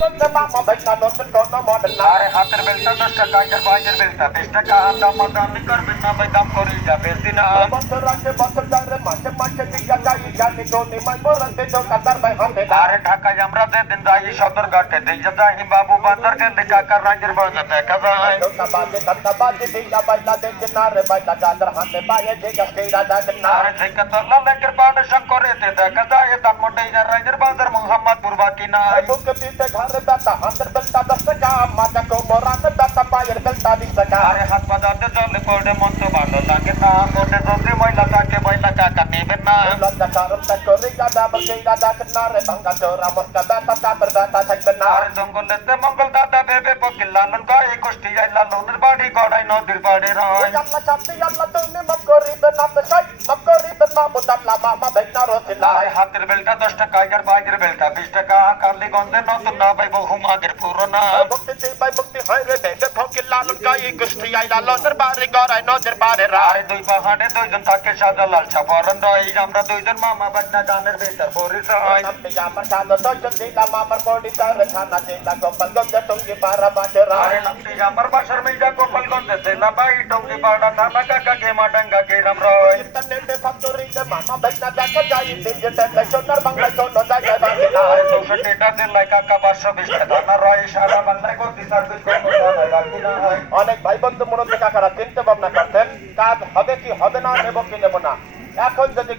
মামা ভাইনা নতুন কোন মডেল না আরে হাতের বেলটা 10 টাকা আর বাইরের বেলটা 20 টাকা দাম দামি করবেন না ভাই দাম করি যা বেশি না বছর আগে বছর যারে মাসে মাসে দিয়া যাই জানি গনি মাই মরতে দোকানদার ভাই হাতে আরে ঢাকায় আমরা যেদিন যাই সদর ঘাটে দিয়ে যাই বাবু বাজার গেলে কাকার রাজের বাজার দেখা যায় ধন্যবাদে দিয়া বাইলা দেখে না রে বাইলা যাদের হাতে পায়ে যে গাছে রাজা না আরে থেকে তো লালেকের পাড়ে শঙ্করেতে দেখা যায় তার মোটে রাজের বাজার মোহাম্মদপুর বাকি না বুকে পিঠে ঘরে বেটা হাতের বেলটা 10 টাকা মাথা কোমরান বেটা পায়ের বেলটা 20 টাকা আরে হাত বাজাতে চলে পড়ে মন তো ভালো লাগে না মোটে যদি ময়লা থাকে ময়লা কাকা নেবেন না লজ্জা কারণ তা করে গাদা বলকে গাদা না রে ভাঙ্গা চোরা মস্কা বেটা চাপের বেটা থাকবে না আরে জঙ্গলেতে মঙ্গল দাদা ভেবে পকিল লালন কয় গোষ্ঠী আই লালনের বাড়ি গড়াই নদীর বাড়ি রয় আল্লাহ চাপি আল্লাহ তুমি মাফ করিবে না বেশাই মাফ করিবে না মুদাল্লা মামা ভাইনা রসিলা আরে হাতের বেলটা 10 টাকা আর বাইরের বেলটা 20 টাকা কালীগঞ্জে নতুন না ভাই বহু আগের পুরোনা মুক্তি দিবাই মুক্তি হয় রে দেবে ফকির লালন কাই গোষ্ঠী আই লালনের বাড়ি গড়াই নদীর বাড়ি রায় আরে দুই পাহাড়ে দুইজন থাকে সাদা লাল সাপরন রয় আমরা দুইজন মামা বাগনা গানের ভিতর পরিচয় আমার সাদা দর্শন দিলাম আমার বডি তার খানা দিলাম গোপালগঞ্জ টঙ্গি পাড়া বাসে আরে রায় নামটি আমার বাসার মেজা গোপালগঞ্জে জেলা বাই টঙ্গি পাড়া থানা কাকা কেমা ডাঙ্গা গেরাম রয় ইন্টারনেটে ফ্যাক্টরিতে মামা ভাইনা দেখা যায় ডিজিটাল সোনার বাংলা সোনা জায়গায় বাকি না আরে 64টা জেলায় কাকা 520টা থানা রয় সারা বাংলায় গতি সার্ভিস কোনো বাকি না হয় অনেক ভাই বন্ধু মনে কাকারা চিন্তা ভাবনা করতেন কাজ হবে কি হবে না নেব কি নেব না এখন যদি